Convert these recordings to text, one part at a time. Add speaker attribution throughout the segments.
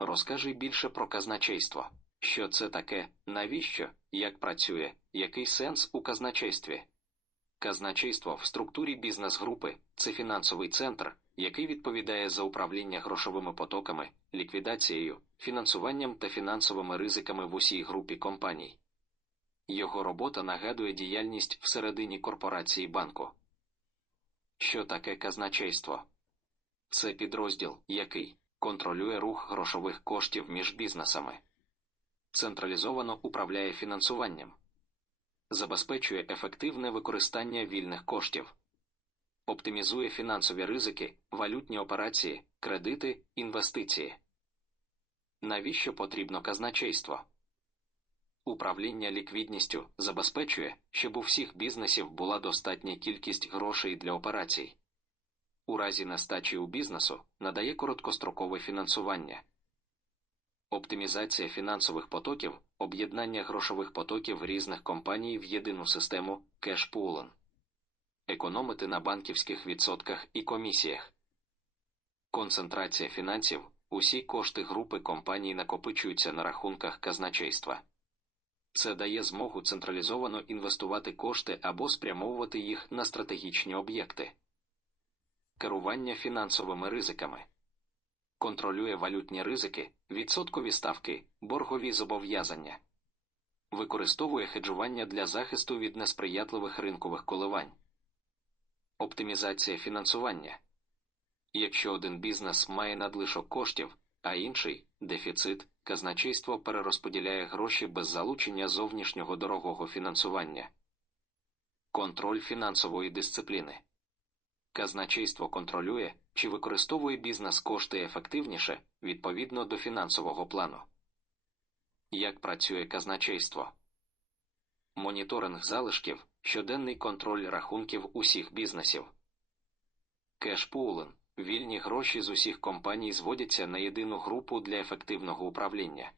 Speaker 1: розкаже більше про казначейство. Що це таке, навіщо, як працює, який сенс у казначействі? Казначейство в структурі бізнес-групи це фінансовий центр, який відповідає за управління грошовими потоками, ліквідацією, фінансуванням та фінансовими ризиками в усій групі компаній. Його робота нагадує діяльність всередині корпорації банку. Що таке казначейство? Це підрозділ, який контролює рух грошових коштів між бізнесами, централізовано управляє фінансуванням, забезпечує ефективне використання вільних коштів, оптимізує фінансові ризики, валютні операції, кредити, інвестиції. Навіщо потрібно казначейство? Управління ліквідністю забезпечує, щоб у всіх бізнесів була достатня кількість грошей для операцій. У разі нестачі у бізнесу надає короткострокове фінансування. Оптимізація фінансових потоків, об'єднання грошових потоків різних компаній в єдину систему кешпулен. Економити на банківських відсотках і комісіях. Концентрація фінансів. Усі кошти групи компаній накопичуються на рахунках казначейства. Це дає змогу централізовано інвестувати кошти або спрямовувати їх на стратегічні об'єкти, керування фінансовими ризиками, контролює валютні ризики, відсоткові ставки, боргові зобов'язання, використовує хеджування для захисту від несприятливих ринкових коливань, оптимізація фінансування. Якщо один бізнес має надлишок коштів, а інший дефіцит, казначейство перерозподіляє гроші без залучення зовнішнього дорогого фінансування. Контроль фінансової дисципліни. Казначейство контролює, чи використовує бізнес кошти ефективніше відповідно до фінансового плану. Як працює казначейство? Моніторинг залишків, щоденний контроль рахунків усіх бізнесів. Кешпулинг Вільні гроші з усіх компаній зводяться на єдину групу для ефективного управління.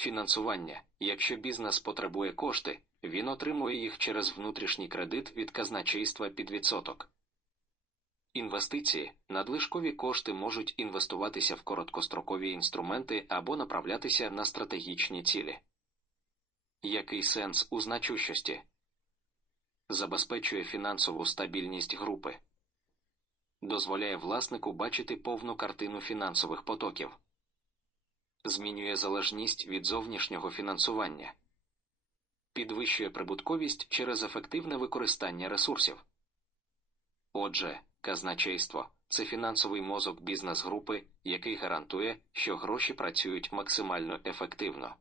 Speaker 1: Фінансування. Якщо бізнес потребує кошти, він отримує їх через внутрішній кредит від казначейства під відсоток. Інвестиції надлишкові кошти можуть інвестуватися в короткострокові інструменти або направлятися на стратегічні цілі. Який сенс у значущості? забезпечує фінансову стабільність групи, дозволяє власнику бачити повну картину фінансових потоків, змінює залежність від зовнішнього фінансування, підвищує прибутковість через ефективне використання ресурсів. Отже, казначейство це фінансовий мозок бізнес-групи, який гарантує, що гроші працюють максимально ефективно.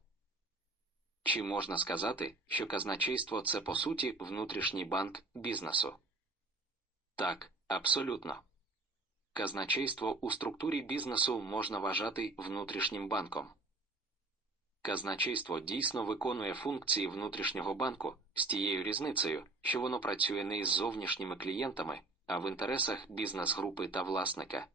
Speaker 1: Чи можна сказати, що казначейство це по суті внутрішній банк бізнесу? Так, абсолютно. Казначейство у структурі бізнесу можна вважати внутрішнім банком. Казначейство дійсно виконує функції внутрішнього банку з тією різницею, що воно працює не із зовнішніми клієнтами, а в інтересах бізнес-групи та власника.